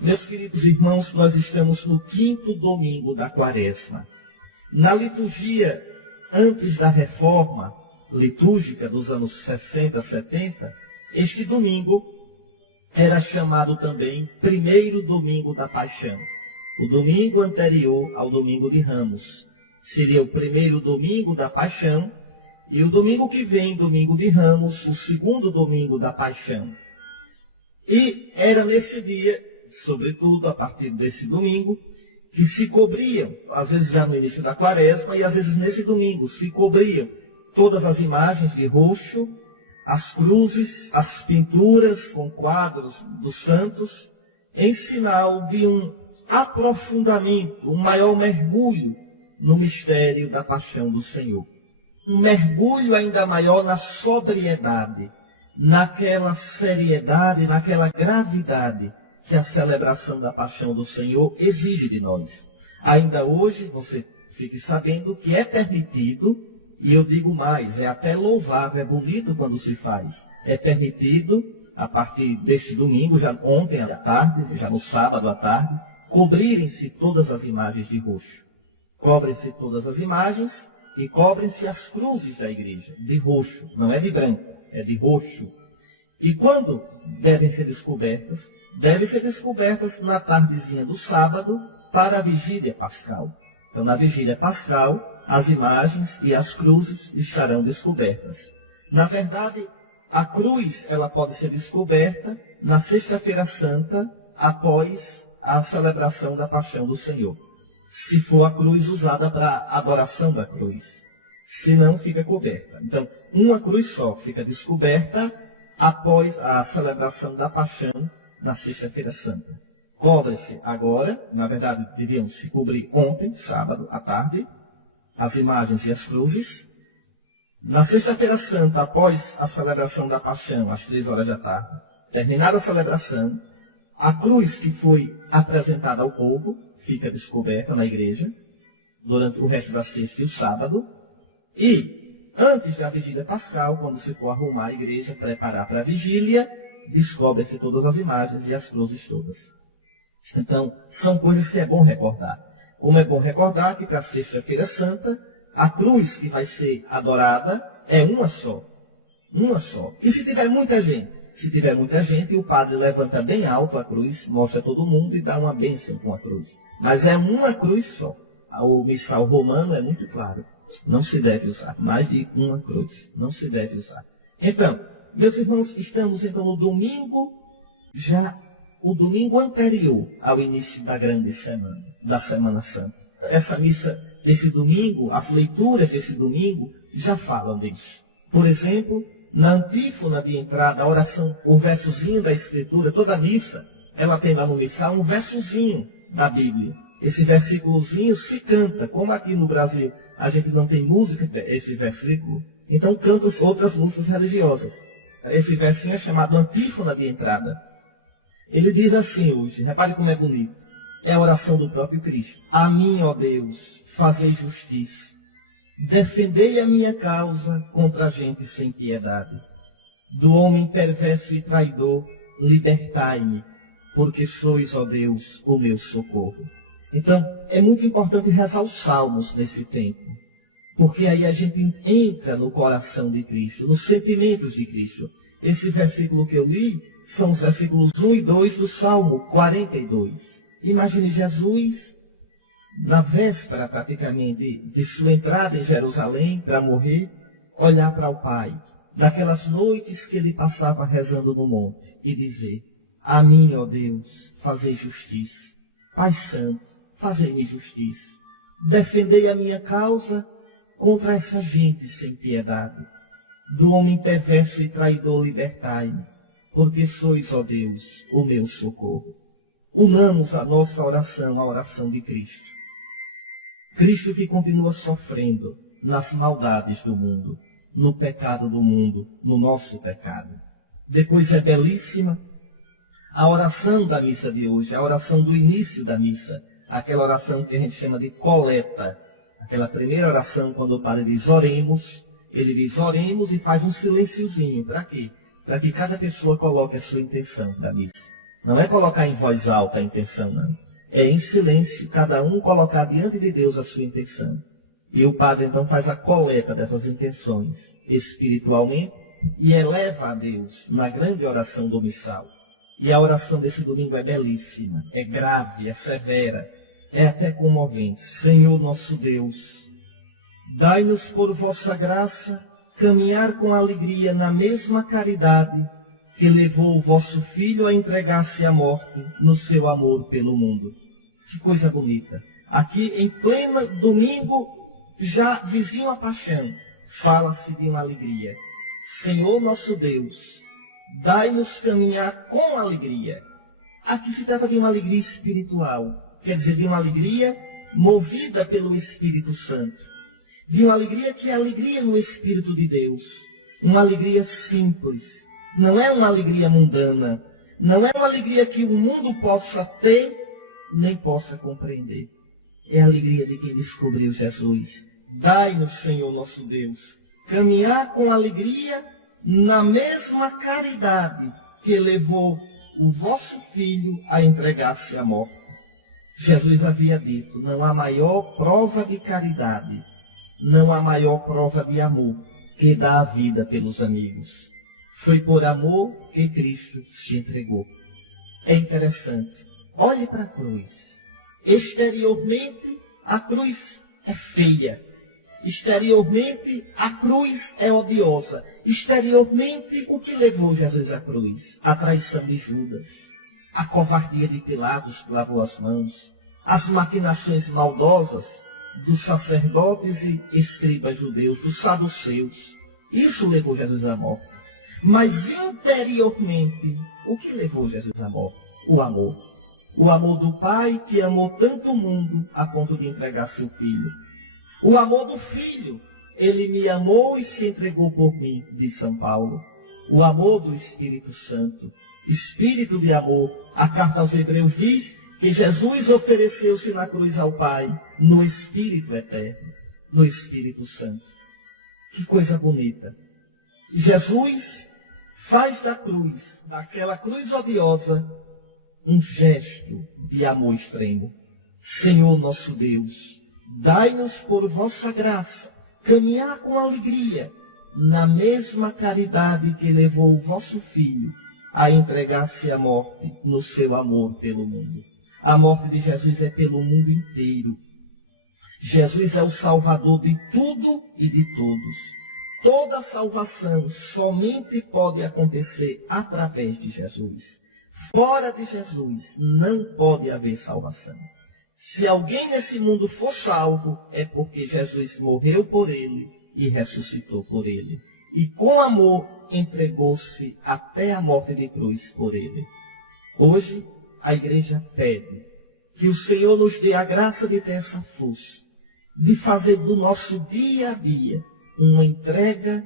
Meus queridos irmãos, nós estamos no 5º domingo da Quaresma. Na liturgia, antes da reforma litúrgica dos anos 60, 70, este domingo era chamado também primeiro domingo da Paixão. O domingo anterior ao domingo de Ramos seria o primeiro domingo da Paixão, e o domingo que vem, domingo de Ramos, o segundo domingo da Paixão. E era nesse dia, sobretudo a partir desse domingo, que se cobriam, às vezes já no início da Quaresma, e às vezes nesse domingo, se cobriam todas as imagens de roxo, as cruzes, as pinturas com quadros dos santos, em sinal de um aprofundamento, um maior mergulho no mistério da paixão do Senhor. Um mergulho ainda maior na sobriedade, naquela seriedade, naquela gravidade que a celebração da paixão do Senhor exige de nós. Ainda hoje, você fique sabendo que é permitido, e eu digo mais, é até louvável, é bonito quando se faz. É permitido, a partir deste domingo, já ontem à tarde, já no sábado à tarde, cobrirem-se todas as imagens de roxo. Cobrem-se todas as imagens e cobrem-se as cruzes da igreja, de roxo. Não é de branco, é de roxo. E quando devem ser descobertas? Devem ser descobertas na tardezinha do sábado para a vigília pascal. Então, na vigília pascal, as imagens e as cruzes estarão descobertas. Na verdade, a cruz ela pode ser descoberta na Sexta-feira Santa, após a celebração da Paixão do Senhor. Se for a cruz usada para adoração da cruz. Se não, fica coberta. Então, uma cruz só fica descoberta após a celebração da Paixão na Sexta-feira Santa. Cobre-se agora, na verdade, deviam se cobrir ontem, sábado, à tarde, as imagens e as cruzes. Na Sexta-feira Santa, após a celebração da Paixão, às 3 horas da tarde, terminada a celebração, a cruz que foi apresentada ao povo fica descoberta na igreja, durante o resto da sexta e o sábado. E, antes da vigília pascal, quando se for arrumar a igreja, preparar para a vigília, descobrem-se todas as imagens e as cruzes todas. Então, são coisas que é bom recordar. Como é bom recordar que para a Sexta-feira Santa, a cruz que vai ser adorada é uma só. Uma só. E se tiver muita gente? Se tiver muita gente, o padre levanta bem alto a cruz, mostra a todo mundo e dá uma bênção com a cruz. Mas é uma cruz só. O missal romano é muito claro. Não se deve usar mais de uma cruz. Não se deve usar. Então, meus irmãos, estamos então no domingo, já o domingo anterior ao início da grande semana, da Semana Santa. Essa missa desse domingo, as leituras desse domingo, já falam disso. Por exemplo, na antífona de entrada, a oração, um versozinho da Escritura, toda missa, ela tem lá no missal um versozinho da Bíblia. Esse versículozinho se canta, como aqui no Brasil a gente não tem música, esse versículo, então canta outras músicas religiosas. Esse versinho é chamado antífona de entrada. Ele diz assim hoje, repare como é bonito. É a oração do próprio Cristo. A mim, ó Deus, fazei justiça. Defendei a minha causa contra a gente sem piedade. Do homem perverso e traidor, libertai-me, porque sois, ó Deus, o meu socorro. Então, é muito importante rezar os salmos nesse tempo, porque aí a gente entra no coração de Cristo, nos sentimentos de Cristo. Esse versículo que eu li são os versículos 1 e 2 do Salmo 42. Imagine Jesus, na véspera praticamente de sua entrada em Jerusalém para morrer, olhar para o Pai, daquelas noites que ele passava rezando no monte, e dizer: a mim, ó Deus, fazei justiça. Pai Santo, fazei-me justiça. Defendei a minha causa contra essa gente sem piedade. Do homem perverso e traidor libertai-me, porque sois, ó Deus, o meu socorro. Unamos a nossa oração à oração de Cristo. Cristo que continua sofrendo nas maldades do mundo, no pecado do mundo, no nosso pecado. Depois é belíssima a oração da missa de hoje, a oração do início da missa, aquela oração que a gente chama de coleta, aquela primeira oração quando o padre diz oremos, ele diz oremos e faz um silenciozinho. Para quê? para que cada pessoa coloque a sua intenção para a missa. Não é colocar em voz alta a intenção, não. É em silêncio, cada um colocar diante de Deus a sua intenção. E o padre então faz a coleta dessas intenções espiritualmente e eleva a Deus na grande oração do missal. E a oração desse domingo é belíssima, é grave, é severa, é até comovente. Senhor nosso Deus, dai-nos por vossa graça caminhar com alegria na mesma caridade que levou o vosso Filho a entregar-se à morte no seu amor pelo mundo. Que coisa bonita. Aqui em pleno domingo, já vizinho à paixão, fala-se de uma alegria. Senhor nosso Deus, dai-nos caminhar com alegria. Aqui se trata de uma alegria espiritual, quer dizer, de uma alegria movida pelo Espírito Santo. De uma alegria que é alegria no Espírito de Deus. Uma alegria simples. Não é uma alegria mundana. Não é uma alegria que o mundo possa ter, nem possa compreender. É a alegria de quem descobriu Jesus. Dai-nos, Senhor nosso Deus, caminhar com alegria na mesma caridade que levou o vosso Filho a entregar-se à morte. Jesus havia dito, não há maior prova de caridade, não há maior prova de amor que dar a vida pelos amigos. Foi por amor que Cristo se entregou. É interessante. Olhe para a cruz. Exteriormente, a cruz é feia. Exteriormente, a cruz é odiosa. Exteriormente, o que levou Jesus à cruz? A traição de Judas, a covardia de Pilatos que lavou as mãos, as maquinações maldosas dos sacerdotes e escribas judeus, dos saduceus. Isso levou Jesus à morte. Mas interiormente, o que levou Jesus à morte? O amor. O amor do Pai que amou tanto o mundo a ponto de entregar seu Filho. O amor do Filho. Ele me amou e se entregou por mim, diz São Paulo. O amor do Espírito Santo. Espírito de amor. A carta aos Hebreus diz que Jesus ofereceu-se na cruz ao Pai, no Espírito eterno, no Espírito Santo. Que coisa bonita. Jesus faz da cruz, daquela cruz odiosa, um gesto de amor extremo. Senhor nosso Deus, dai-nos por vossa graça caminhar com alegria na mesma caridade que levou o vosso Filho a entregar-se à morte no seu amor pelo mundo. A morte de Jesus é pelo mundo inteiro. Jesus é o Salvador de tudo e de todos. Toda salvação somente pode acontecer através de Jesus. Fora de Jesus não pode haver salvação. Se alguém nesse mundo for salvo, é porque Jesus morreu por ele e ressuscitou por ele. E com amor entregou-se até a morte de cruz por ele. Hoje a igreja pede que o Senhor nos dê a graça de ter essa força, de fazer do nosso dia a dia uma entrega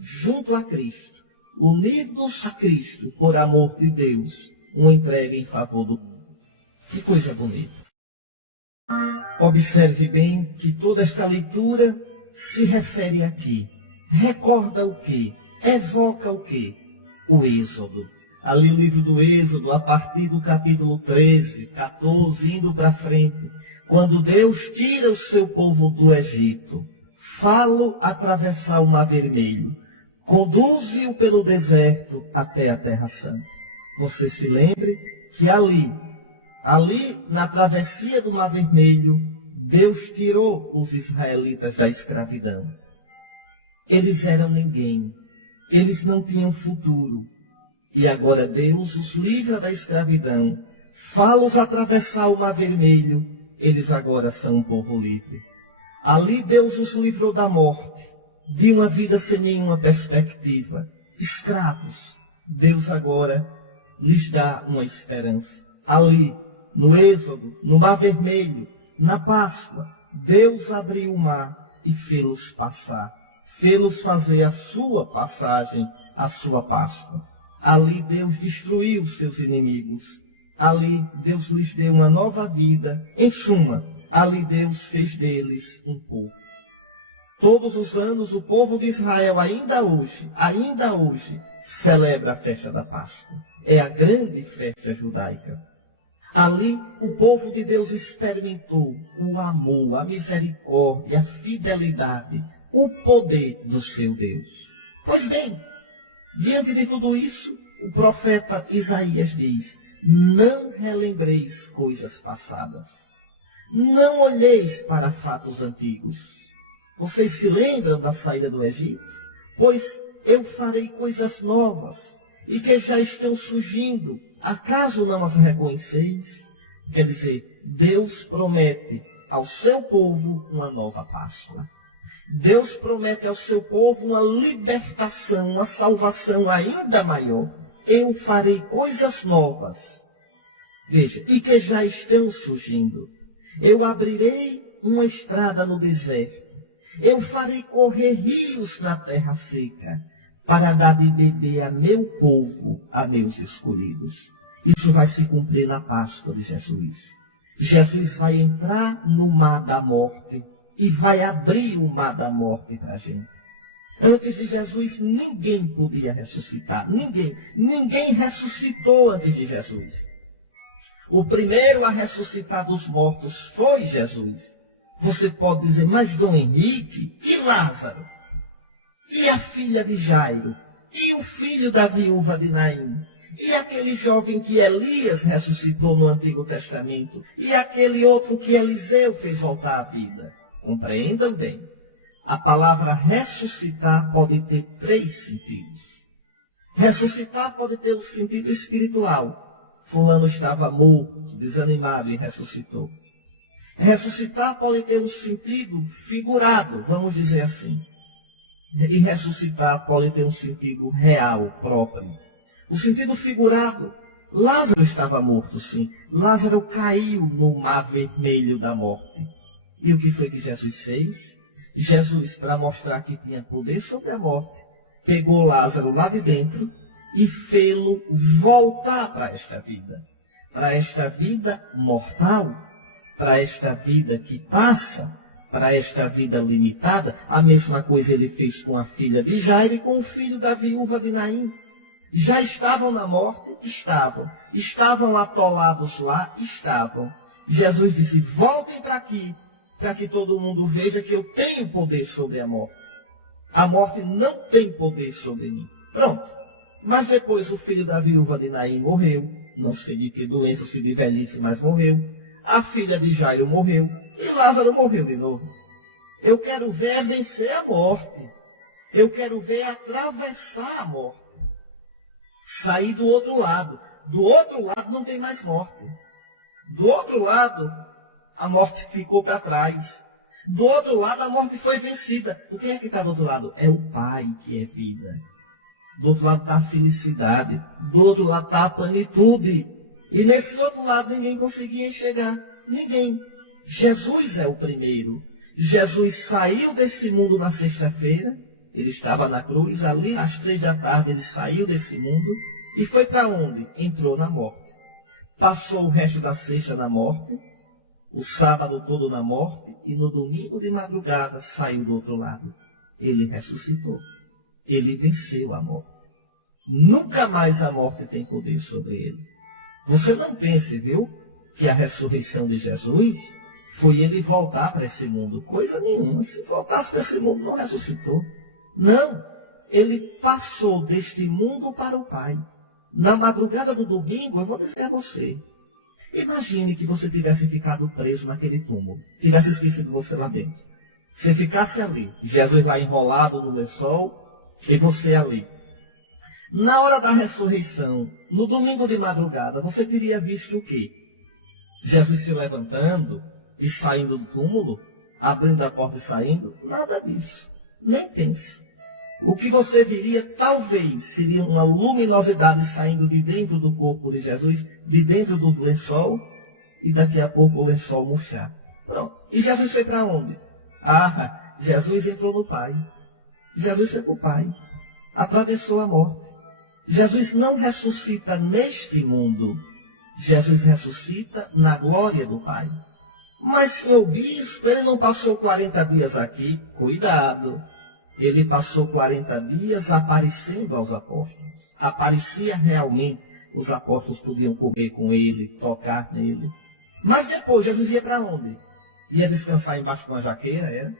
junto a Cristo, unidos a Cristo por amor de Deus, uma entrega em favor do mundo. Que coisa bonita. Observe bem que toda esta leitura se refere aqui. Recorda o quê? Evoca o quê? O Êxodo. Ali o livro do Êxodo, a partir do capítulo 13, 14, indo para frente, quando Deus tira o seu povo do Egito, fá-lo atravessar o Mar Vermelho, conduze-o pelo deserto até a Terra Santa. Você se lembre que ali na travessia do Mar Vermelho, Deus tirou os israelitas da escravidão. Eles eram ninguém, eles não tinham futuro. E agora Deus os livra da escravidão, fá-los atravessar o Mar Vermelho, eles agora são um povo livre. Ali Deus os livrou da morte, de uma vida sem nenhuma perspectiva. Escravos, Deus agora lhes dá uma esperança. Ali, no Êxodo, no Mar Vermelho, na Páscoa, Deus abriu o mar e fê-los passar. Fê-los fazer a sua passagem, a sua Páscoa. Ali Deus destruiu os seus inimigos. Ali Deus lhes deu uma nova vida. Em suma, ali Deus fez deles um povo. Todos os anos o povo de Israel, ainda hoje, celebra a festa da Páscoa. É a grande festa judaica. Ali o povo de Deus experimentou o amor, a misericórdia, a fidelidade, o poder do seu Deus. Pois bem, diante de tudo isso, o profeta Isaías diz: não relembreis coisas passadas. Não olheis para fatos antigos. Vocês se lembram da saída do Egito? Pois eu farei coisas novas e que já estão surgindo. Acaso não as reconheceis? Quer dizer, Deus promete ao seu povo uma nova Páscoa. Deus promete ao seu povo uma libertação, uma salvação ainda maior. Eu farei coisas novas. Veja, e que já estão surgindo. Eu abrirei uma estrada no deserto. Eu farei correr rios na terra seca, para dar de beber a meu povo, a meus escolhidos. Isso vai se cumprir na Páscoa de Jesus. Jesus vai entrar no mar da morte e vai abrir o mar da morte para a gente. Antes de Jesus, ninguém podia ressuscitar. Ninguém ressuscitou antes de Jesus. O primeiro a ressuscitar dos mortos foi Jesus. Você pode dizer, mas Dom Henrique, e Lázaro? E a filha de Jairo? E o filho da viúva de Naim? E aquele jovem que Elias ressuscitou no Antigo Testamento? E aquele outro que Eliseu fez voltar à vida? Compreendam bem. A palavra ressuscitar pode ter 3 sentidos. Ressuscitar pode ter o sentido espiritual. Fulano estava morto, desanimado e ressuscitou. Ressuscitar pode ter um sentido figurado, vamos dizer assim. E ressuscitar pode ter um sentido real, próprio. O sentido figurado, Lázaro estava morto, sim. Lázaro caiu no mar vermelho da morte. E o que foi que Jesus fez? Jesus, para mostrar que tinha poder sobre a morte, pegou Lázaro lá de dentro e fê-lo voltar para esta vida mortal, para esta vida que passa, para esta vida limitada. A mesma coisa ele fez com a filha de Jairo e com o filho da viúva de Naim. Já estavam na morte? Estavam. Estavam atolados lá? Estavam. Jesus disse, voltem para aqui, para que todo mundo veja que eu tenho poder sobre a morte. A morte não tem poder sobre mim. Pronto. Mas depois o filho da viúva de Naim morreu. Não sei de que doença, se de velhice, mas morreu. A filha de Jairo morreu. E Lázaro morreu de novo. Eu quero ver vencer a morte. Eu quero ver atravessar a morte. Sair do outro lado. Do outro lado não tem mais morte. Do outro lado, a morte ficou para trás. Do outro lado, a morte foi vencida. O que é que está do outro lado? É o Pai que é vida. Do outro lado está a felicidade. Do outro lado está a plenitude. E nesse outro lado ninguém conseguia enxergar. Ninguém. Jesus é o primeiro. Jesus saiu desse mundo na sexta-feira. Ele estava na cruz. Ali às 3 da tarde ele saiu desse mundo. E foi para onde? Entrou na morte. Passou o resto da sexta na morte. O sábado todo na morte. E no domingo de madrugada saiu do outro lado. Ele ressuscitou. Ele venceu a morte. Nunca mais a morte tem poder sobre ele. Você não pense, viu, que a ressurreição de Jesus foi ele voltar para esse mundo. Coisa nenhuma. Se voltasse para esse mundo, não ressuscitou. Não. Ele passou deste mundo para o Pai. Na madrugada do domingo, eu vou dizer a você. Imagine que você tivesse ficado preso naquele túmulo. Tivesse esquecido você lá dentro. Você ficasse ali. Jesus lá enrolado no lençol. E você ali. Na hora da ressurreição, no domingo de madrugada, você teria visto o quê? Jesus se levantando e saindo do túmulo, abrindo a porta e saindo? Nada disso. Nem pense. O que você viria, talvez, seria uma luminosidade saindo de dentro do corpo de Jesus, de dentro do lençol, e daqui a pouco o lençol murchar. Pronto. E Jesus foi para onde? Jesus entrou no Pai. Jesus foi para o Pai. Atravessou a morte. Jesus não ressuscita neste mundo. Jesus ressuscita na glória do Pai. Mas, senhor bispo, ele não passou 40 dias aqui? Cuidado. ele passou 40 dias aparecendo aos apóstolos. Aparecia realmente, os apóstolos podiam comer com ele, tocar nele. Mas depois, Jesus ia para onde? Ia descansar embaixo de uma jaqueira, era?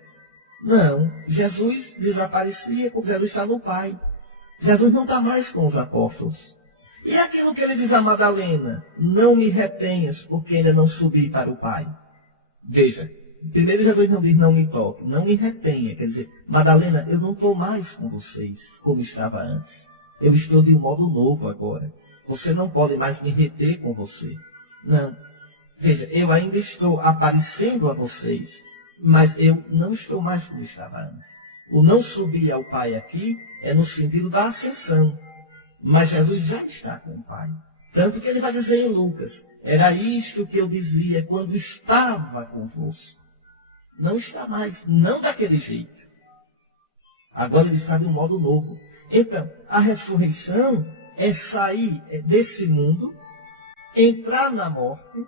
Não, Jesus desaparecia porque Jesus está no Pai. Jesus não está mais com os apóstolos. E aquilo que ele diz a Madalena, não me retenhas, porque ainda não subi para o Pai. Veja, primeiro Jesus não diz não me toque, não me retenha. Quer dizer, Madalena, eu não estou mais com vocês como estava antes. Eu estou de um modo novo agora. Você não pode mais me reter com você. Não. Veja, eu ainda estou aparecendo a vocês, mas eu não estou mais como estava antes. O não subir ao Pai aqui é no sentido da ascensão. Mas Jesus já está com o Pai. Tanto que ele vai dizer em Lucas, era isto que eu dizia quando estava convosco. Não está mais, não daquele jeito. Agora ele está de um modo novo. Então, a ressurreição é sair desse mundo, entrar na morte,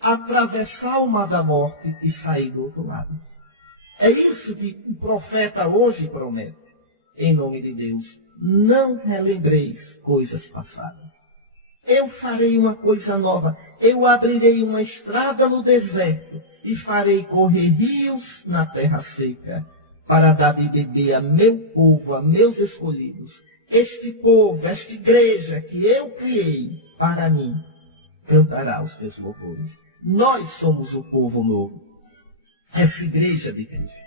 atravessar o mar da morte e sair do outro lado. É isso que o profeta hoje promete, em nome de Deus. Não relembreis coisas passadas. Eu farei uma coisa nova. Eu abrirei uma estrada no deserto e farei correr rios na terra seca, para dar de beber a meu povo, a meus escolhidos. Este povo, esta igreja que eu criei para mim, cantará os meus louvores. Nós somos o povo novo, essa igreja de Cristo.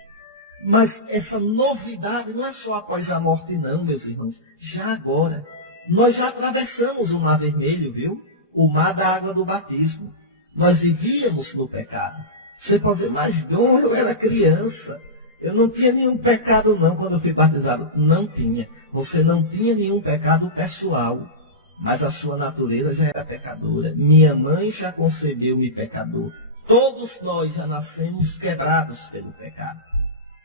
Mas essa novidade não é só após a morte, não, meus irmãos. Já agora, nós já atravessamos o Mar Vermelho, viu? O mar da água do batismo. Nós vivíamos no pecado. Você pode dizer, mas Dom, eu era criança. Eu não tinha nenhum pecado, não, quando eu fui batizado. Não tinha. Você não tinha nenhum pecado pessoal. Mas a sua natureza já era pecadora. Minha mãe já concebeu-me pecador. Todos nós já nascemos quebrados pelo pecado.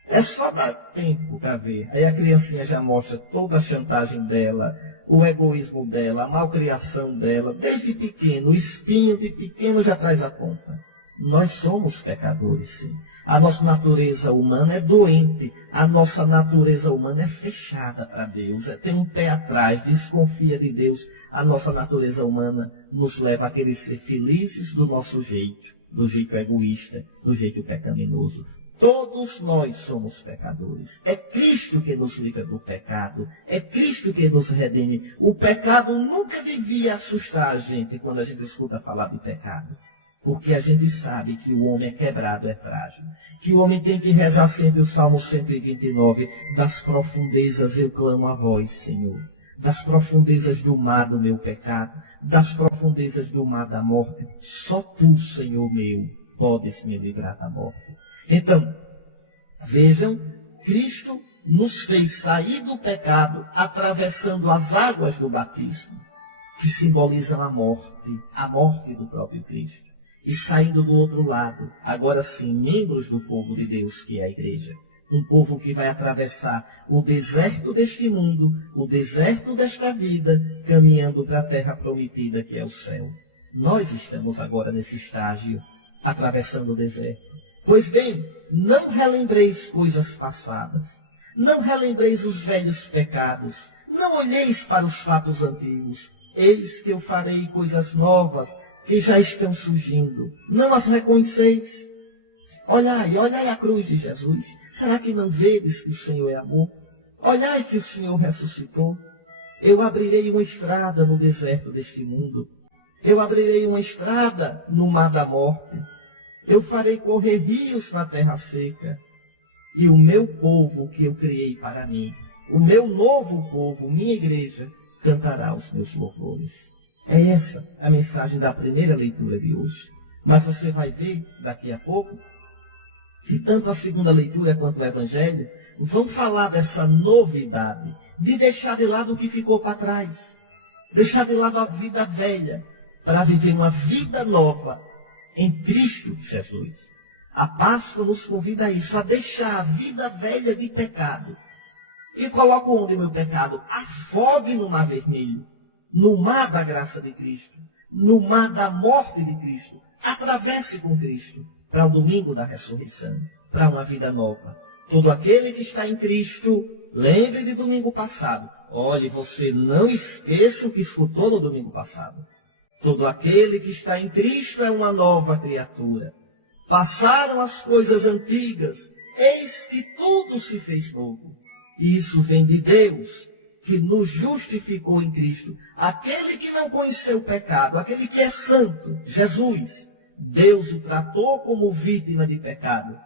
É só dar tempo para ver. Aí a criancinha já mostra toda a chantagem dela, o egoísmo dela, a malcriação dela. Desde pequeno, o espinho de pequeno já traz a ponta. Nós somos pecadores, sim. A nossa natureza humana é doente. A nossa natureza humana é fechada para Deus. Tem um pé atrás, desconfia de Deus. A nossa natureza humana nos leva a querer ser felizes do nosso jeito, do jeito egoísta, do jeito pecaminoso. Todos nós somos pecadores. É Cristo que nos livra do pecado. É Cristo que nos redime. O pecado nunca devia assustar a gente quando a gente escuta falar de pecado. Porque a gente sabe que o homem é quebrado, é frágil. Que o homem tem que rezar sempre o Salmo 129. Das profundezas eu clamo a vós, Senhor. Das profundezas do mar do meu pecado. Das profundezas do mar da morte. Só tu, Senhor meu, podes me livrar da morte. Então, vejam, Cristo nos fez sair do pecado atravessando as águas do batismo, que simbolizam a morte do próprio Cristo. E saindo do outro lado, agora sim, membros do povo de Deus, que é a igreja. Um povo que vai atravessar o deserto deste mundo, o deserto desta vida, caminhando para a terra prometida, que é o céu. Nós estamos agora nesse estágio, atravessando o deserto. Pois bem, não relembreis coisas passadas, não relembreis os velhos pecados, não olheis para os fatos antigos. Eis que eu farei coisas novas que já estão surgindo. Não as reconheceis? Olhai a cruz de Jesus. Será que não vedes que o Senhor é amor? Olhai que o Senhor ressuscitou. Eu abrirei uma estrada no deserto deste mundo. Eu abrirei uma estrada no mar da morte. Eu farei correr rios na terra seca. E o meu povo que eu criei para mim, o meu novo povo, minha igreja, cantará os meus louvores. É essa a mensagem da primeira leitura de hoje. Mas você vai ver daqui a pouco que tanto a segunda leitura quanto o Evangelho vão falar dessa novidade, de deixar de lado o que ficou para trás, deixar de lado a vida velha, para viver uma vida nova em Cristo Jesus. A Páscoa nos convida a isso, a deixar a vida velha de pecado. E coloca onde o meu pecado? Afogue no mar vermelho, no mar da graça de Cristo, no mar da morte de Cristo. Atravesse com Cristo para o domingo da ressurreição, para uma vida nova. Todo aquele que está em Cristo, lembre de domingo passado. Olhe, você não esqueça o que escutou no domingo passado. Todo aquele que está em Cristo é uma nova criatura. Passaram as coisas antigas, eis que tudo se fez novo. E isso vem de Deus, que nos justificou em Cristo. Aquele que não conheceu o pecado, aquele que é santo, Jesus, Deus o tratou como vítima de pecado,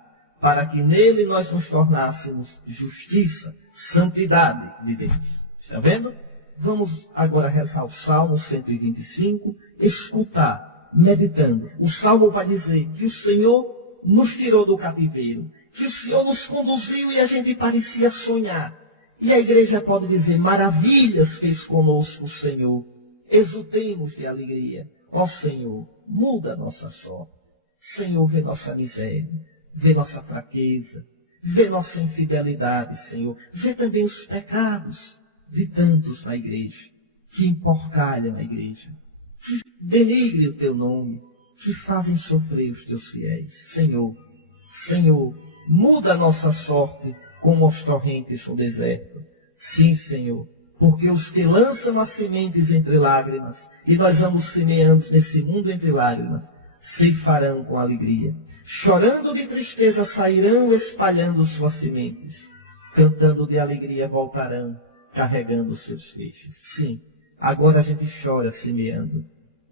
para que nele nós nos tornássemos justiça, santidade de Deus. Está vendo? Vamos agora rezar o Salmo 125, escutar, meditando. O Salmo vai dizer que o Senhor nos tirou do cativeiro, que o Senhor nos conduziu e a gente parecia sonhar. E a igreja pode dizer, maravilhas fez conosco o Senhor. Exultemos de alegria. Ó Senhor, muda a nossa sorte. Senhor, vê nossa miséria, vê nossa fraqueza, vê nossa infidelidade, Senhor. Vê também os pecados de tantos na igreja, que emporcalham a igreja, que denigre o teu nome, que fazem sofrer os teus fiéis. Senhor, Senhor, muda a nossa sorte como as torrentes no deserto. Sim, Senhor, porque os que lançam as sementes entre lágrimas, e nós vamos semeando nesse mundo entre lágrimas, ceifarão com alegria. Chorando de tristeza sairão espalhando suas sementes. Cantando de alegria voltarão, carregando seus feixes. Sim, agora a gente chora semeando.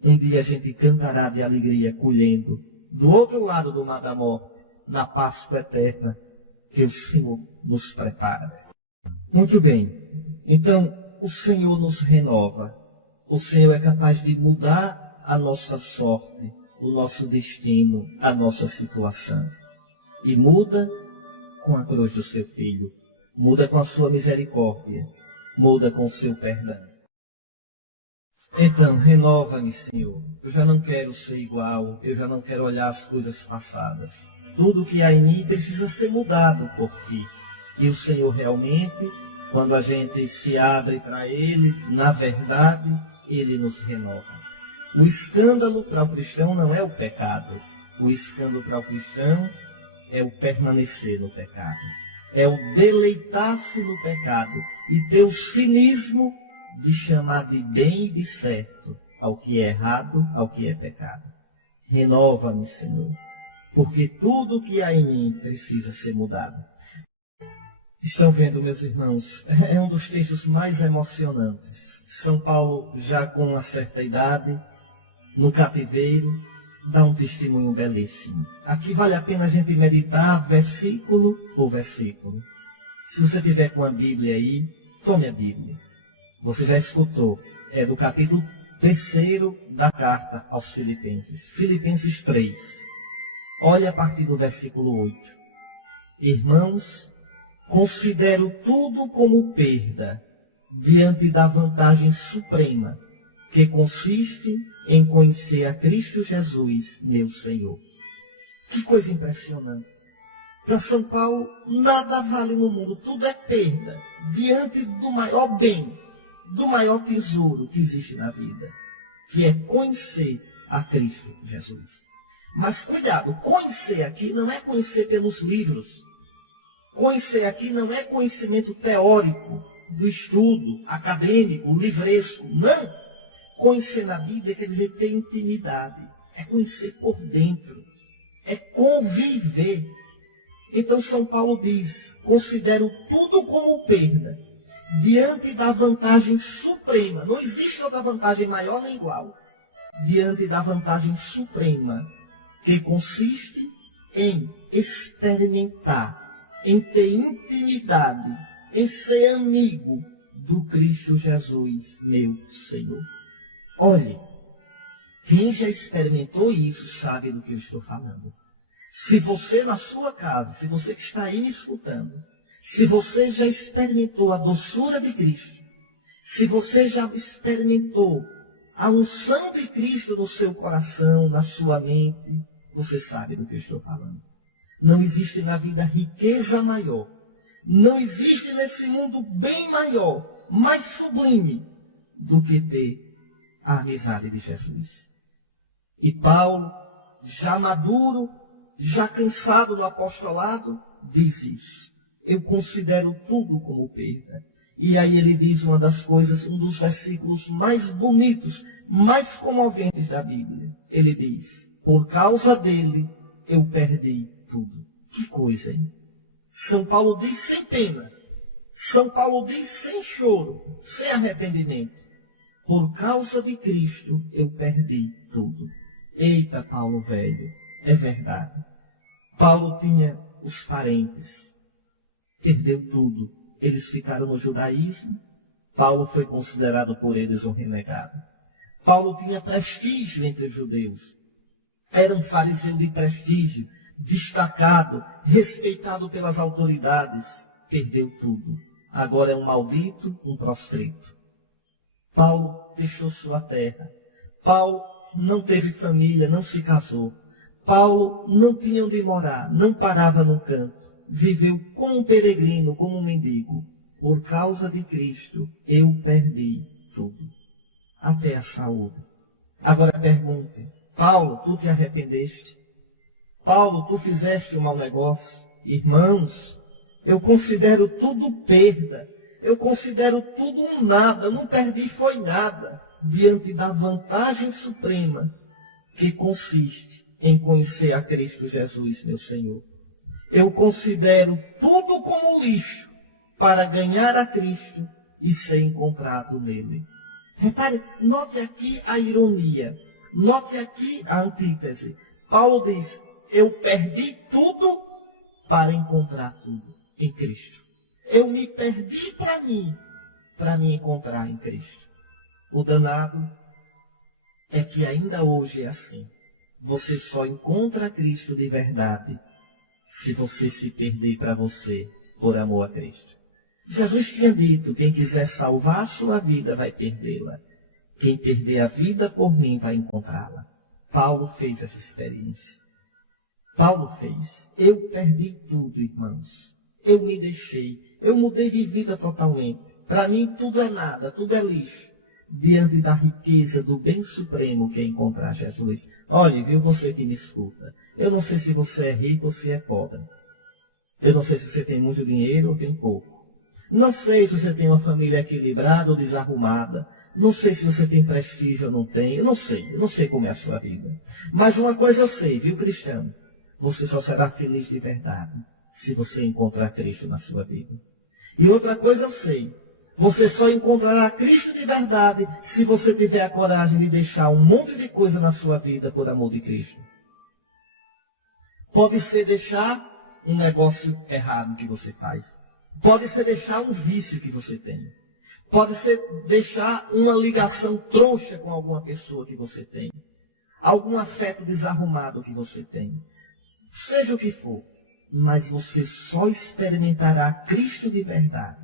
Um dia a gente cantará de alegria colhendo. Do outro lado do mar da morte, na Páscoa eterna, que o Senhor nos prepara. Muito bem. Então, o Senhor nos renova. O Senhor é capaz de mudar a nossa sorte, o nosso destino, a nossa situação. E muda com a cruz do seu Filho. Muda com a sua misericórdia. Muda com o seu perdão. Então, renova-me, Senhor. Eu já não quero ser igual. Eu já não quero olhar as coisas passadas. Tudo que há em mim precisa ser mudado por Ti. E o Senhor realmente, quando a gente se abre para Ele, na verdade, Ele nos renova. O escândalo para o cristão não é o pecado. O escândalo para o cristão é o permanecer no pecado. É o deleitar-se no pecado e ter o cinismo de chamar de bem e de certo ao que é errado, ao que é pecado. Renova-me, Senhor, porque tudo que há em mim precisa ser mudado. Estão vendo, meus irmãos, é um dos textos mais emocionantes. São Paulo, já com uma certa idade, no cativeiro, dá um testemunho belíssimo. Aqui vale a pena a gente meditar versículo por versículo. Se você tiver com a Bíblia aí, tome a Bíblia. Você já escutou, é do capítulo 3 da carta aos Filipenses. Filipenses 3. Olha a partir do versículo 8. Irmãos, considero tudo como perda diante da vantagem suprema que consiste em conhecer a Cristo Jesus, meu Senhor. Que coisa impressionante. Para São Paulo, nada vale no mundo, tudo é perda diante do maior bem, do maior tesouro que existe na vida, que é conhecer a Cristo Jesus. Mas cuidado, conhecer aqui não é conhecer pelos livros. Conhecer aqui não é conhecimento teórico, do estudo, acadêmico, livresco. Não. Conhecer na Bíblia quer dizer ter intimidade. É conhecer por dentro. É conviver. Então São Paulo diz, considero tudo como perda, diante da vantagem suprema. Não existe outra vantagem maior nem igual. Diante da vantagem suprema, que consiste em experimentar, em ter intimidade, em ser amigo do Cristo Jesus, meu Senhor. Olhe, quem já experimentou isso sabe do que eu estou falando. Se você na sua casa, se você que está aí me escutando, se você já experimentou a doçura de Cristo, se você já experimentou a unção de Cristo no seu coração, na sua mente, você sabe do que eu estou falando. Não existe na vida riqueza maior. Não existe nesse mundo bem maior, mais sublime, do que ter a amizade de Jesus. E Paulo, já maduro, já cansado do apostolado, diz isso. eu considero tudo como perda. E aí ele diz uma das coisas, um dos versículos mais bonitos, mais comoventes da Bíblia. Ele diz, por causa dele, eu perdi tudo. Que coisa, hein? São Paulo diz sem pena. São Paulo diz sem choro, sem arrependimento. Por causa de Cristo, eu perdi tudo. Eita, Paulo velho, é verdade. Paulo tinha os parentes. Perdeu tudo. Eles ficaram no judaísmo. Paulo foi considerado por eles um renegado. Paulo tinha prestígio entre os judeus. Era um fariseu de prestígio, destacado, respeitado pelas autoridades. Perdeu tudo. Agora é um maldito, um prostrito. Paulo deixou sua terra. Paulo não teve família, não se casou. Paulo não tinha onde morar, não parava num canto. Viveu como um peregrino, como um mendigo. Por causa de Cristo, eu perdi tudo. Até a saúde. Agora pergunte, Paulo, tu te arrependeste? Paulo, tu fizeste um mau negócio? Irmãos, eu considero tudo perda. Eu considero tudo um nada. Não perdi foi nada. Diante da vantagem suprema que consiste em conhecer a Cristo Jesus, meu Senhor. Eu considero tudo como lixo para ganhar a Cristo e ser encontrado nele. Repare, note aqui a ironia. Note aqui a antítese. Paulo diz, eu perdi tudo para encontrar tudo em Cristo. Eu me perdi para me encontrar em Cristo. O danado é que ainda hoje é assim. Você só encontra Cristo de verdade se você se perder para você por amor a Cristo. Jesus tinha dito, quem quiser salvar a sua vida vai perdê-la. Quem perder a vida por mim vai encontrá-la. Paulo fez essa experiência. Paulo fez. Eu perdi tudo, irmãos. Eu me deixei. Eu mudei de vida totalmente. Para mim tudo é nada, tudo é lixo. Diante da riqueza do bem supremo que é encontrar Jesus. Olhe, viu você que me escuta. Eu não sei se você é rico ou se é pobre. Eu não sei se você tem muito dinheiro ou tem pouco. Não sei se você tem uma família equilibrada ou desarrumada. Não sei se você tem prestígio ou não tem. Eu não sei como é a sua vida. Mas uma coisa eu sei, viu, cristão? Você só será feliz de verdade se você encontrar Cristo na sua vida. E outra coisa eu sei. Você só encontrará Cristo de verdade se você tiver a coragem de deixar um monte de coisa na sua vida por amor de Cristo. Pode ser deixar um negócio errado que você faz. Pode ser deixar um vício que você tem. Pode ser deixar uma ligação troncha com alguma pessoa que você tem. Algum afeto desarrumado que você tem. Seja o que for. Mas você só experimentará Cristo de verdade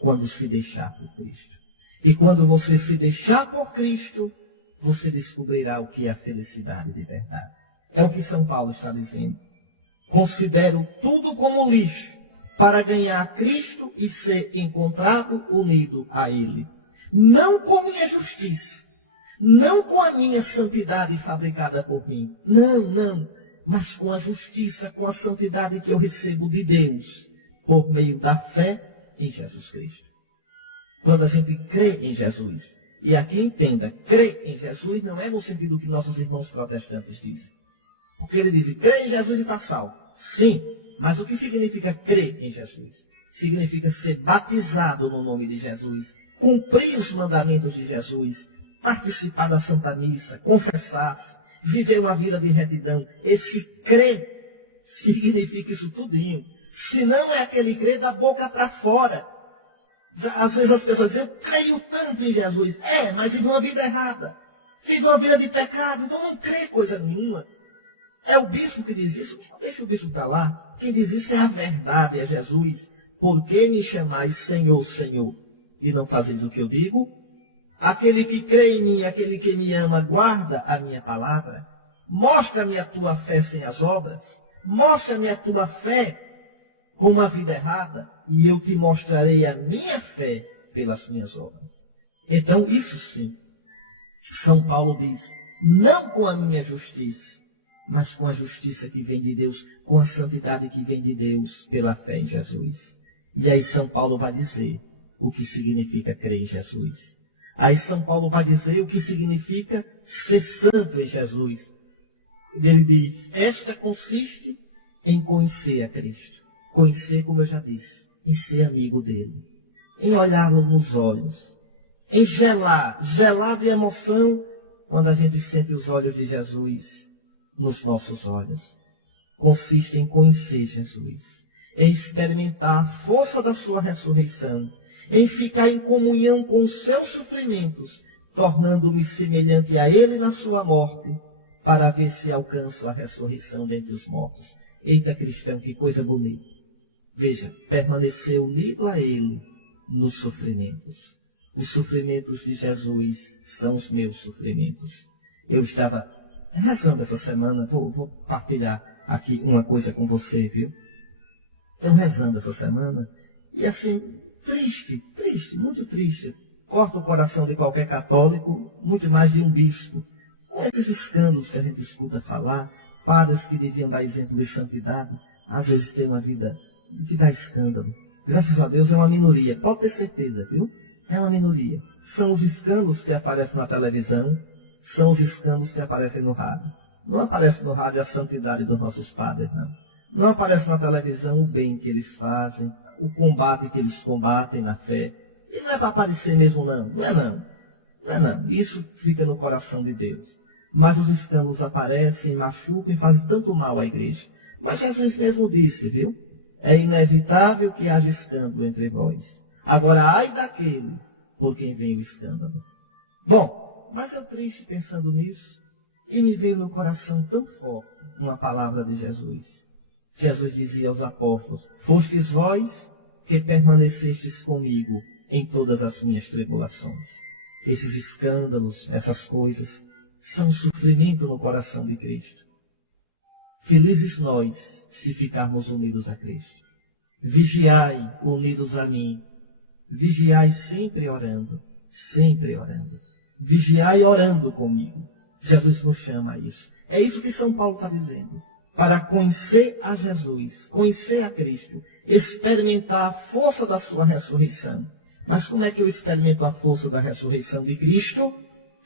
quando se deixar por Cristo. E quando você se deixar por Cristo, você descobrirá o que é a felicidade de verdade. É o que São Paulo está dizendo. Considero tudo como lixo para ganhar Cristo e ser encontrado unido a Ele. Não com minha justiça, não com a minha santidade fabricada por mim. Não, mas com a justiça, com a santidade que eu recebo de Deus, por meio da fé em Jesus Cristo. Quando a gente crê em Jesus, e aqui entenda, crer em Jesus não é no sentido que nossos irmãos protestantes dizem. Porque ele diz, crê em Jesus e está salvo. Sim, mas o que significa crer em Jesus? Significa ser batizado no nome de Jesus, cumprir os mandamentos de Jesus, participar da Santa Missa, confessar-se, viver uma vida de retidão. Esse crer significa isso tudinho. Se não é aquele crer da boca para fora. Às vezes as pessoas dizem, eu creio tanto em Jesus. Mas vive uma vida errada. Vive uma vida de pecado, então não crê coisa nenhuma. É o bispo que diz isso? Deixa o bispo para lá. Quem diz isso é a verdade, é Jesus. Por que me chamais Senhor, Senhor, e não fazeis o que eu digo? Aquele que crê em mim, aquele que me ama, guarda a minha palavra. Mostra-me a tua fé sem as obras. Mostra-me a tua fé com uma vida errada, e eu te mostrarei a minha fé pelas minhas obras. Então, isso sim, São Paulo diz, não com a minha justiça, mas com a justiça que vem de Deus, com a santidade que vem de Deus pela fé em Jesus. E aí São Paulo vai dizer o que significa crer em Jesus. Aí São Paulo vai dizer o que significa ser santo em Jesus. Ele diz, esta consiste em conhecer a Cristo. Conhecer, como eu já disse, em ser amigo dele. Em olhá-lo nos olhos. Em gelar de emoção, quando a gente sente os olhos de Jesus nos nossos olhos. Consiste em conhecer Jesus. Em experimentar a força da sua ressurreição. Em ficar em comunhão com os seus sofrimentos, tornando-me semelhante a ele na sua morte, para ver se alcanço a ressurreição dentre os mortos. Eita, cristão, que coisa bonita. Veja, permanecer unido a ele nos sofrimentos. Os sofrimentos de Jesus são os meus sofrimentos. Eu estava rezando essa semana, vou partilhar aqui uma coisa com você, viu? Eu rezando essa semana, e assim, triste, muito triste. Corta o coração de qualquer católico, muito mais de um bispo. Com esses escândalos que a gente escuta falar, padres que deviam dar exemplo de santidade, às vezes têm uma vida que dá escândalo. Graças a Deus é uma minoria, pode ter certeza, viu? É uma minoria. São os escândalos que aparecem na televisão, são os escândalos que aparecem no rádio. Não aparece no rádio a santidade dos nossos padres, não. Não aparece na televisão o bem que eles fazem, o combate que eles combatem na fé. E não é para aparecer mesmo, não. Não é não. Não é não. Isso fica no coração de Deus. Mas os escândalos aparecem, machucam e fazem tanto mal à igreja. Mas Jesus mesmo disse, viu? É inevitável que haja escândalo entre vós. Agora, ai daquele por quem vem o escândalo. Bom, mas eu triste pensando nisso, e me veio no coração tão forte uma palavra de Jesus. Jesus dizia aos apóstolos, fostes vós que permanecestes comigo em todas as minhas tribulações. Esses escândalos, essas coisas, são sofrimento no coração de Cristo. Felizes nós, se ficarmos unidos a Cristo. Vigiai, unidos a mim. Vigiai sempre orando. Sempre orando. Vigiai orando comigo. Jesus nos chama a isso. É isso que São Paulo está dizendo. Para conhecer a Jesus, conhecer a Cristo, experimentar a força da sua ressurreição. Mas como é que eu experimento a força da ressurreição de Cristo?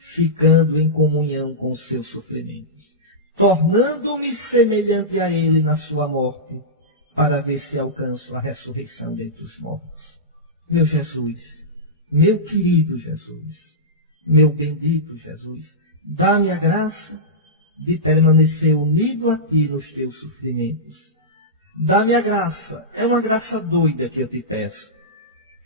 Ficando em comunhão com os seus sofrimentos. Tornando-me semelhante a Ele na sua morte, para ver se alcanço a ressurreição dentre os mortos. Meu Jesus, meu querido Jesus, meu bendito Jesus, dá-me a graça de permanecer unido a Ti nos Teus sofrimentos. Dá-me a graça, é uma graça doida que eu te peço.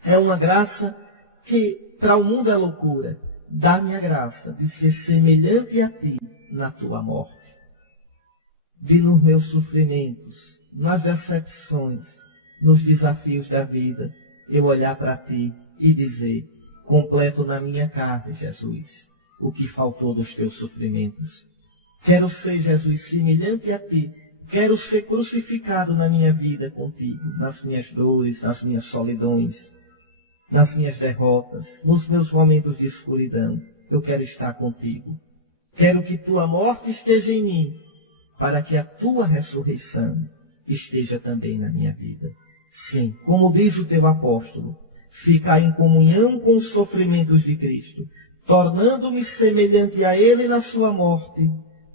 É uma graça que para o mundo é loucura. Dá-me a graça de ser semelhante a Ti na Tua morte. De nos meus sofrimentos, nas decepções, nos desafios da vida, eu olhar para Ti e dizer, completo na minha carne, Jesus, o que faltou dos Teus sofrimentos. Quero ser, Jesus, semelhante a Ti. Quero ser crucificado na minha vida contigo, nas minhas dores, nas minhas solidões, nas minhas derrotas, nos meus momentos de escuridão. Eu quero estar contigo. Quero que Tua morte esteja em mim, para que a Tua ressurreição esteja também na minha vida. Sim, como diz o Teu apóstolo, ficar em comunhão com os sofrimentos de Cristo, tornando-me semelhante a Ele na sua morte,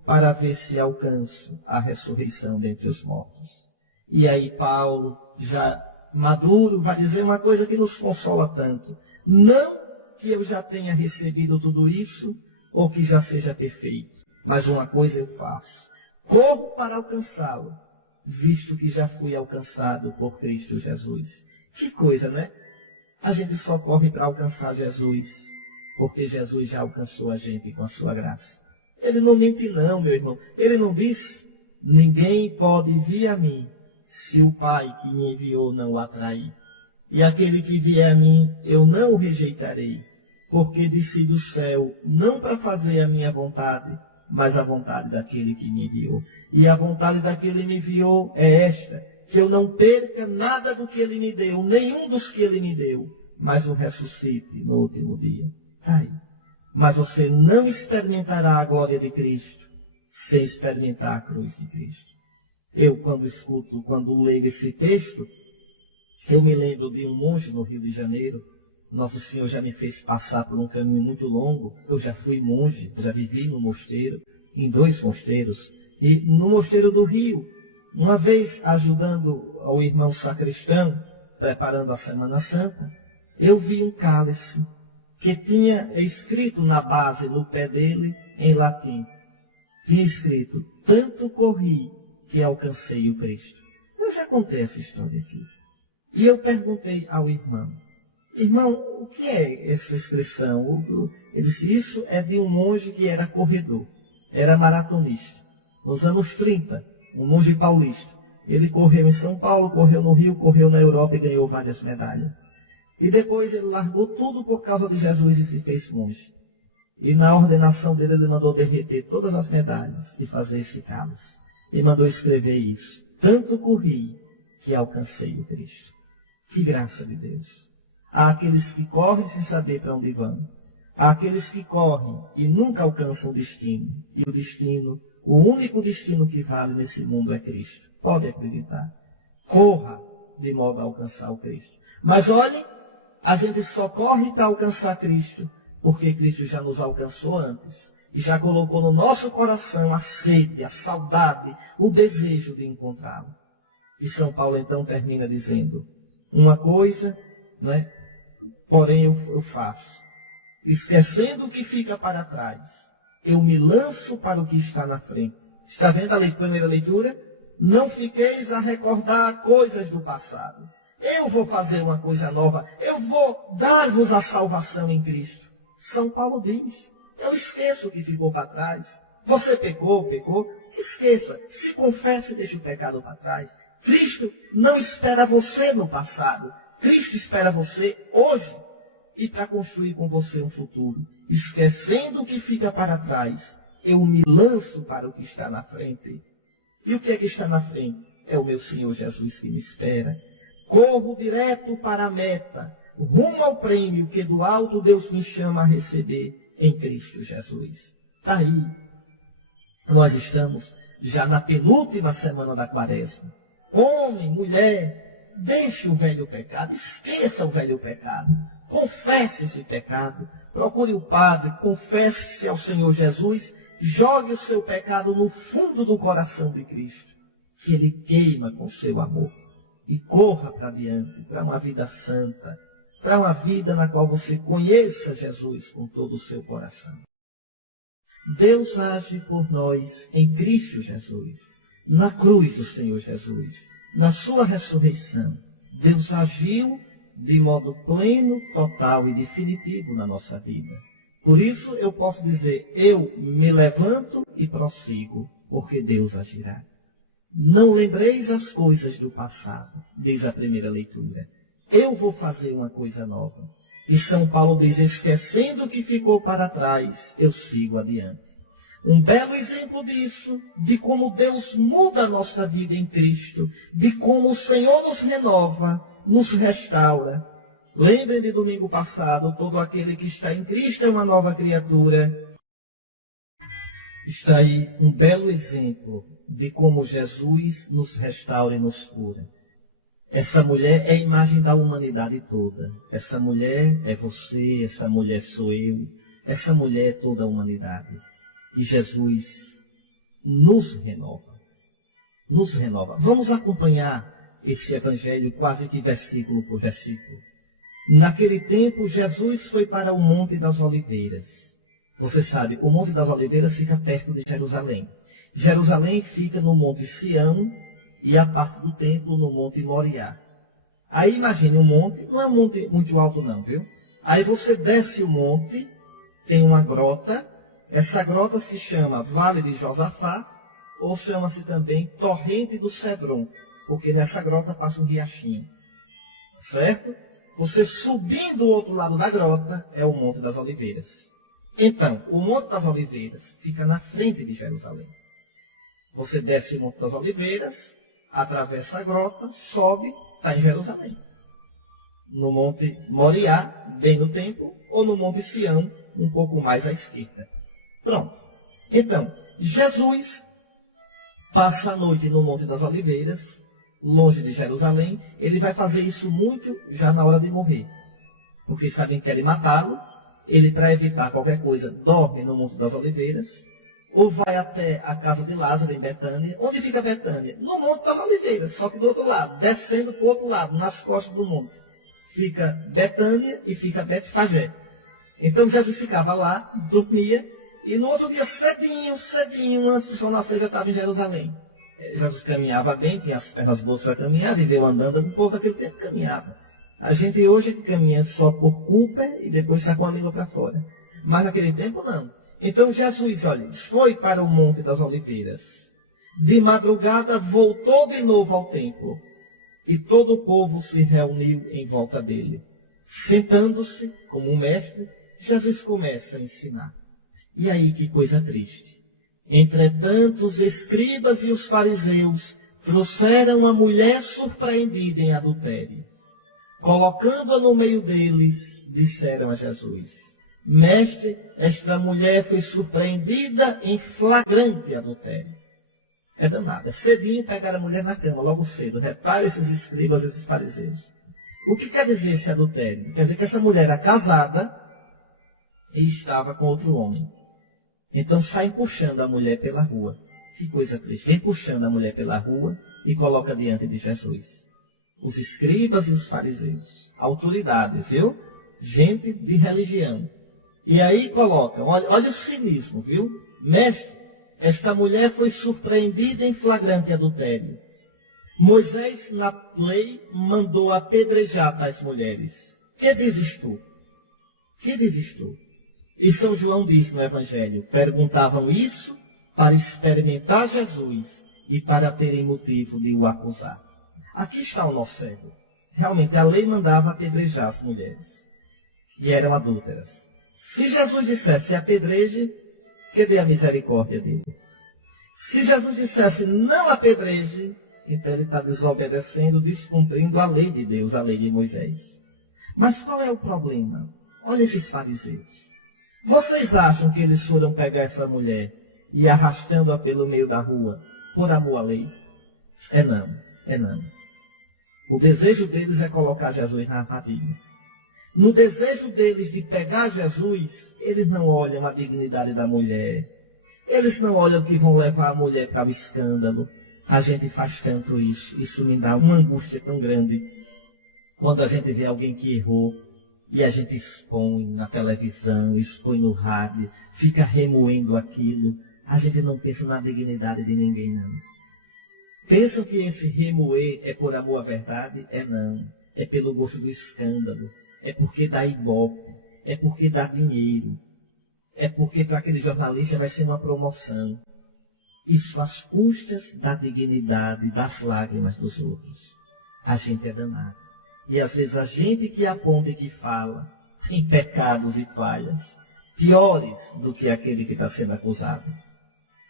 para ver se alcanço a ressurreição dentre os mortos. E aí Paulo, já maduro, vai dizer uma coisa que nos consola tanto. Não que eu já tenha recebido tudo isso, ou que já seja perfeito, mas uma coisa eu faço. Corro para alcançá-lo, visto que já fui alcançado por Cristo Jesus. Que coisa, né? A gente só corre para alcançar Jesus, porque Jesus já alcançou a gente com a sua graça. Ele não mente não, meu irmão. Ele não diz, ninguém pode vir a mim, se o Pai que me enviou não o atrair. E aquele que vier a mim, eu não o rejeitarei, porque desci do céu, não para fazer a minha vontade, mas a vontade daquele que me enviou. E a vontade daquele que me enviou é esta, que eu não perca nada do que ele me deu, nenhum dos que ele me deu, mas o ressuscite no último dia. Está aí. Mas você não experimentará a glória de Cristo sem experimentar a cruz de Cristo. Eu, quando leio esse texto, Eu me lembro de um monge no Rio de Janeiro. Nosso Senhor já me fez passar por um caminho muito longo. Eu já fui monge, já vivi no mosteiro, em 2 mosteiros. E no mosteiro do Rio, uma vez ajudando ao irmão sacristão, preparando a Semana Santa, eu vi um cálice que tinha escrito na base, no pé dele, em latim. Tinha escrito: tanto corri que alcancei o Cristo. Eu já contei essa história aqui. E eu perguntei ao irmão: irmão, o que é essa inscrição? Ele disse: isso é de um monge que era corredor, era maratonista. Nos anos 30, um monge paulista. Ele correu em São Paulo, correu no Rio, correu na Europa e ganhou várias medalhas. E depois ele largou tudo por causa de Jesus e se fez monge. E na ordenação dele, ele mandou derreter todas as medalhas e fazer esse cálice. E mandou escrever isso: tanto corri que alcancei o Cristo. Que graça de Deus! Há aqueles que correm sem saber para onde vão. Há aqueles que correm e nunca alcançam o destino. E o destino, o único destino que vale nesse mundo é Cristo. Pode acreditar. Corra de modo a alcançar o Cristo. Mas olhe, a gente só corre para alcançar Cristo porque Cristo já nos alcançou antes. E já colocou no nosso coração a sede, a saudade, o desejo de encontrá-lo. E São Paulo então termina dizendo: uma coisa, porém eu faço, esquecendo o que fica para trás, eu me lanço para o que está na frente. Está vendo a primeira leitura? Não fiqueis a recordar coisas do passado. Eu vou fazer uma coisa nova. Eu vou dar-vos a salvação em Cristo. São Paulo diz: eu esqueço o que ficou para trás. Você pecou. Esqueça. Se confesse e deixe o pecado para trás. Cristo não espera você no passado. Cristo espera você hoje. E para construir com você um futuro. Esquecendo o que fica para trás, eu me lanço para o que está na frente. E o que é que está na frente? É o meu Senhor Jesus que me espera. Corro direto para a meta, rumo ao prêmio que do alto Deus me chama a receber em Cristo Jesus. Está aí. Nós estamos já na penúltima semana da Quaresma. Homem, mulher, deixe o velho pecado, esqueça o velho pecado. Confesse esse pecado, procure o Padre, confesse-se ao Senhor Jesus, jogue o seu pecado no fundo do coração de Cristo, que Ele queima com seu amor. E corra para diante, para uma vida santa, para uma vida na qual você conheça Jesus com todo o seu coração. Deus age por nós em Cristo Jesus, na cruz do Senhor Jesus, na sua ressurreição. Deus agiu de modo pleno, total e definitivo na nossa vida. Por isso eu posso dizer: eu me levanto e prossigo, porque Deus agirá. Não lembreis as coisas do passado, diz a primeira leitura. Eu vou fazer uma coisa nova. E São Paulo diz: esquecendo o que ficou para trás, eu sigo adiante. Um belo exemplo disso, de como Deus muda a nossa vida em Cristo, de como o Senhor nos renova, nos restaura. Lembrem de domingo passado: todo aquele que está em Cristo é uma nova criatura. Está aí um belo exemplo de como Jesus nos restaura e nos cura. Essa mulher é a imagem da humanidade toda. Essa mulher é você, essa mulher sou eu, essa mulher é toda a humanidade. E Jesus nos renova. Nos renova. Vamos acompanhar esse evangelho quase que versículo por versículo. Naquele tempo, Jesus foi para o Monte das Oliveiras. Você sabe, o Monte das Oliveiras fica perto de Jerusalém. Jerusalém fica no Monte Sião e a parte do templo no Monte Moriá. Aí imagine um monte, não é um monte muito alto não, viu? Aí você desce o monte, tem uma grota. Essa grota se chama Vale de Josafá, ou chama-se também Torrente do Cedron, porque nessa grota passa um riachinho. Certo? Você subindo o outro lado da grota é o Monte das Oliveiras. Então, o Monte das Oliveiras fica na frente de Jerusalém. Você desce o Monte das Oliveiras, atravessa a grota, sobe, está em Jerusalém. No Monte Moriá, bem no templo, ou no Monte Sião, um pouco mais à esquerda. Pronto. Então, Jesus passa a noite no Monte das Oliveiras, longe de Jerusalém, ele vai fazer isso muito já na hora de morrer. Porque sabem que querem matá-lo, ele, para evitar qualquer coisa, dorme no Monte das Oliveiras, ou vai até a casa de Lázaro, em Betânia. Onde fica Betânia? No Monte das Oliveiras, só que do outro lado, descendo para o outro lado, nas costas do monte. Fica Betânia e fica Betfagé. Então Jesus ficava lá, dormia, e no outro dia, cedinho, antes do sol nascer, já estava em Jerusalém. Jesus caminhava bem, tinha as pernas boas para caminhar, viveu andando, o povo daquele tempo caminhava. A gente hoje que caminha só por culpa e depois está com a língua para fora. Mas naquele tempo não. Então Jesus, olha, foi para o Monte das Oliveiras. De madrugada voltou de novo ao templo. E todo o povo se reuniu em volta dele. Sentando-se, como um mestre, Jesus começa a ensinar. E aí que coisa triste. Entretanto, os escribas e os fariseus trouxeram uma mulher surpreendida em adultério. Colocando-a no meio deles, disseram a Jesus: Mestre, esta mulher foi surpreendida em flagrante adultério. É danada. É cedinho pegar a mulher na cama, logo cedo. Repare esses escribas, esses fariseus. O que quer dizer esse adultério? Quer dizer que essa mulher era casada e estava com outro homem. Então saem puxando a mulher pela rua. Que coisa triste. Vem puxando a mulher pela rua e coloca diante de Jesus. Os escribas e os fariseus. Autoridades, viu? Gente de religião. E aí colocam, olha o cinismo, viu? Mestre, esta mulher foi surpreendida em flagrante adultério. Moisés, na lei, mandou apedrejar tais mulheres. Que dizes tu? Que dizes tu? E São João diz no Evangelho, perguntavam isso para experimentar Jesus e para terem motivo de o acusar. Aqui está o nosso cego. Realmente, a lei mandava apedrejar as mulheres. E eram adúlteras. Se Jesus dissesse apedreje, cadê a misericórdia dele? Se Jesus dissesse não apedreje, então ele está desobedecendo, descumprindo a lei de Deus, a lei de Moisés. Mas qual é o problema? Olha esses fariseus. Vocês acham que eles foram pegar essa mulher e arrastando-a pelo meio da rua por amor à lei? É não. O desejo deles é colocar Jesus na armadilha. No desejo deles de pegar Jesus, eles não olham a dignidade da mulher. Eles não olham que vão levar a mulher para o escândalo. A gente faz tanto isso. Isso me dá uma angústia tão grande. Quando a gente vê alguém que errou, e a gente expõe na televisão, expõe no rádio, fica remoendo aquilo. A gente não pensa na dignidade de ninguém, não. Pensam que esse remoer é por amor à verdade? É não. É pelo gosto do escândalo. É porque dá ibope. É porque dá dinheiro. É porque para aquele jornalista vai ser uma promoção. Isso às custas da dignidade, das lágrimas dos outros. A gente é danado. E às vezes a gente que aponta e que fala tem pecados e falhas piores do que aquele que está sendo acusado.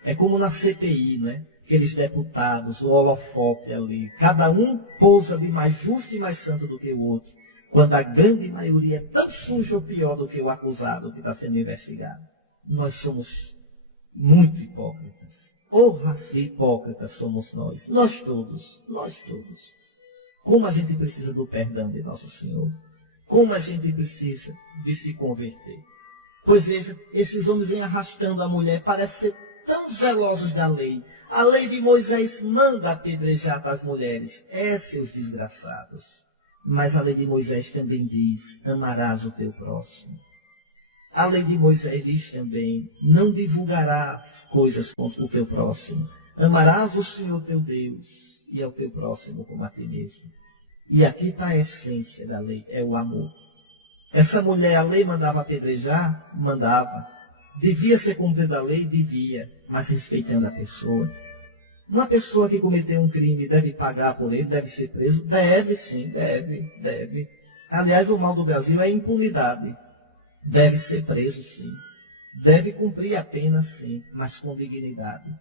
É como na CPI, né? Aqueles deputados, o holofote ali, cada um pousa de mais justo e mais santo do que o outro, quando a grande maioria é tão suja ou pior do que o acusado que está sendo investigado. Nós somos muito hipócritas. Porras hipócritas somos nós. Nós todos. Como a gente precisa do perdão de Nosso Senhor. Como a gente precisa de se converter. Pois veja, esses homens vêm arrastando a mulher, parecem ser tão zelosos da lei. A lei de Moisés manda apedrejar as mulheres. Seus desgraçados. Mas a lei de Moisés também diz, amarás o teu próximo. A lei de Moisés diz também, não divulgarás coisas contra o teu próximo. Amarás o Senhor teu Deus e ao teu próximo como a ti mesmo. E aqui está a essência da lei, é o amor. Essa mulher, a lei mandava apedrejar? Mandava. Devia ser cumprida a lei? Devia, mas respeitando a pessoa. Uma pessoa que cometeu um crime deve pagar por ele, deve ser preso? Deve sim, deve. Aliás, o mal do Brasil é a impunidade. Deve ser preso sim. Deve cumprir a pena sim, mas com dignidade.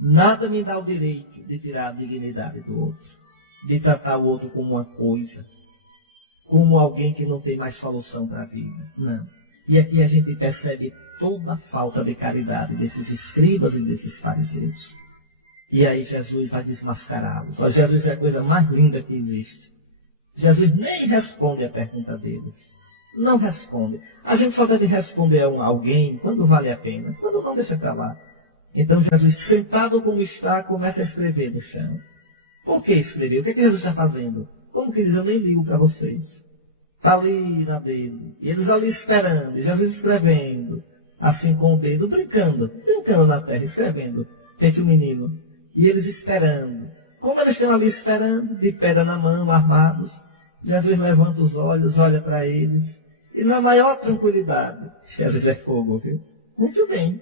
Nada me dá o direito de tirar a dignidade do outro. De tratar o outro como uma coisa. Como alguém que não tem mais solução para a vida. Não. E aqui a gente percebe toda a falta de caridade desses escribas e desses fariseus. E aí Jesus vai desmascará-los. Jesus é a coisa mais linda que existe. Jesus nem responde a pergunta deles. Não responde. A gente só deve responder a alguém quando vale a pena. Quando não, deixa para lá. Então Jesus, sentado como está, começa a escrever no chão. Por que escrever? O que Jesus está fazendo? Como que diz? Eu nem ligo para vocês. Está ali na dele. E eles ali esperando. E Jesus escrevendo. Assim com o dedo, brincando na terra, escrevendo. Feito o menino. E eles esperando. Como eles estão ali esperando, de pedra na mão, armados, Jesus levanta os olhos, olha para eles. E na maior tranquilidade, Jesus é fogo, viu? Muito bem.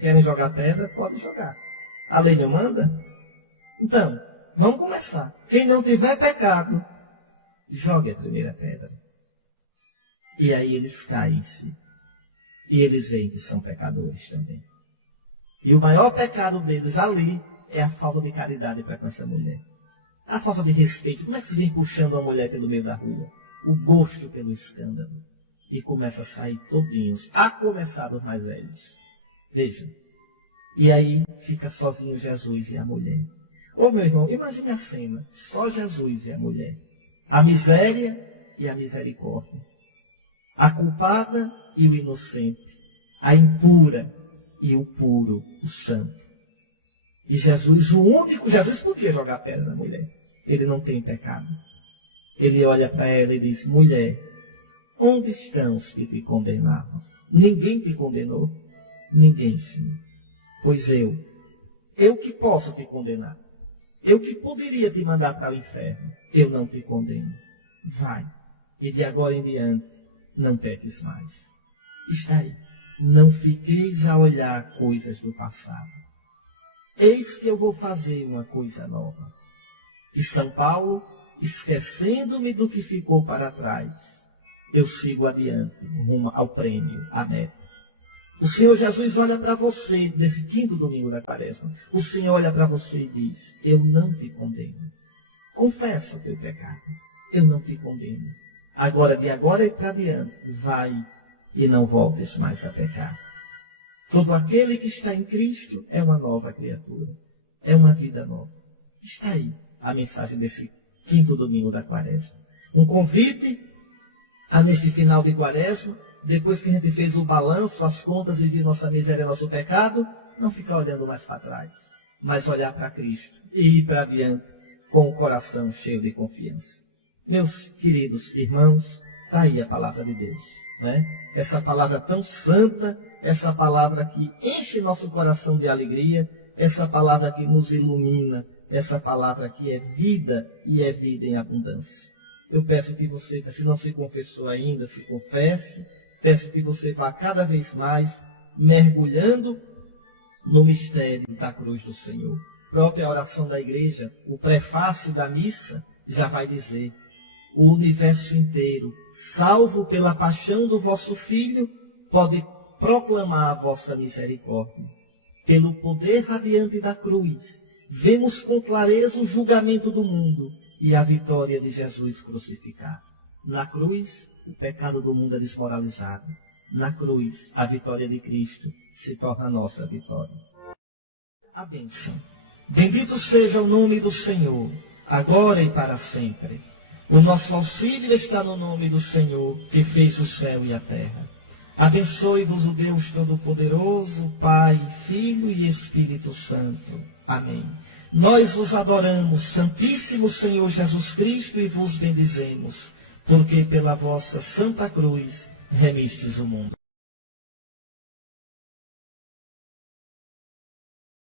Querem jogar pedra? Pode jogar. A lei não manda? Então, vamos começar. Quem não tiver pecado, jogue a primeira pedra. E aí eles caem-se. E eles veem que são pecadores também. E o maior pecado deles ali é a falta de caridade para com essa mulher. A falta de respeito. Como é que se vem puxando uma mulher pelo meio da rua? O gosto pelo escândalo. E começa a sair todinhos, a começar dos mais velhos. Vejam. E aí fica sozinho Jesus e a mulher. Ô meu irmão, imagine a cena. Só Jesus e a mulher. A miséria e a misericórdia. A culpada e o inocente. A impura e o puro, o santo. E Jesus, o único, Jesus podia jogar pedra na mulher. Ele não tem pecado. Ele olha para ela e diz, mulher, onde estão os que te condenavam? Ninguém te condenou? Ninguém, sim. Pois eu que posso te condenar. Eu que poderia te mandar para o inferno. Eu não te condeno. Vai. E de agora em diante, não peques mais. Está aí. Não fiqueis a olhar coisas do passado. Eis que eu vou fazer uma coisa nova. E São Paulo, esquecendo-me do que ficou para trás, eu sigo adiante, rumo ao prêmio, à meta. O Senhor Jesus olha para você, nesse 5º domingo da Quaresma. O Senhor olha para você e diz, eu não te condeno. Confessa o teu pecado. Eu não te condeno. Agora, de agora e para diante, vai e não voltes mais a pecar. Todo aquele que está em Cristo é uma nova criatura. É uma vida nova. Está aí a mensagem desse 5º domingo da Quaresma. Um convite a, neste final de Quaresma, depois que a gente fez o balanço, as contas e viu nossa miséria e nosso pecado, não ficar olhando mais para trás, mas olhar para Cristo e ir para adiante com o coração cheio de confiança. Meus queridos irmãos, está aí a palavra de Deus, né? Essa palavra tão santa, essa palavra que enche nosso coração de alegria, essa palavra que nos ilumina, essa palavra que é vida e é vida em abundância. Eu peço que você, se não se confessou ainda, se confesse. Peço que você vá cada vez mais mergulhando no mistério da cruz do Senhor. A própria oração da igreja, o prefácio da missa, já vai dizer, o universo inteiro, salvo pela paixão do vosso Filho, pode proclamar a vossa misericórdia. Pelo poder radiante da cruz, vemos com clareza o julgamento do mundo e a vitória de Jesus crucificado. Na cruz, o pecado do mundo é desmoralizado. Na cruz, a vitória de Cristo se torna a nossa vitória. A bênção. Bendito seja o nome do Senhor, agora e para sempre. O nosso auxílio está no nome do Senhor, que fez o céu e a terra. Abençoe-vos o Deus Todo-Poderoso, Pai, Filho e Espírito Santo. Amém. Nós vos adoramos, Santíssimo Senhor Jesus Cristo, e vos bendizemos, porque pela vossa Santa Cruz remistes o mundo.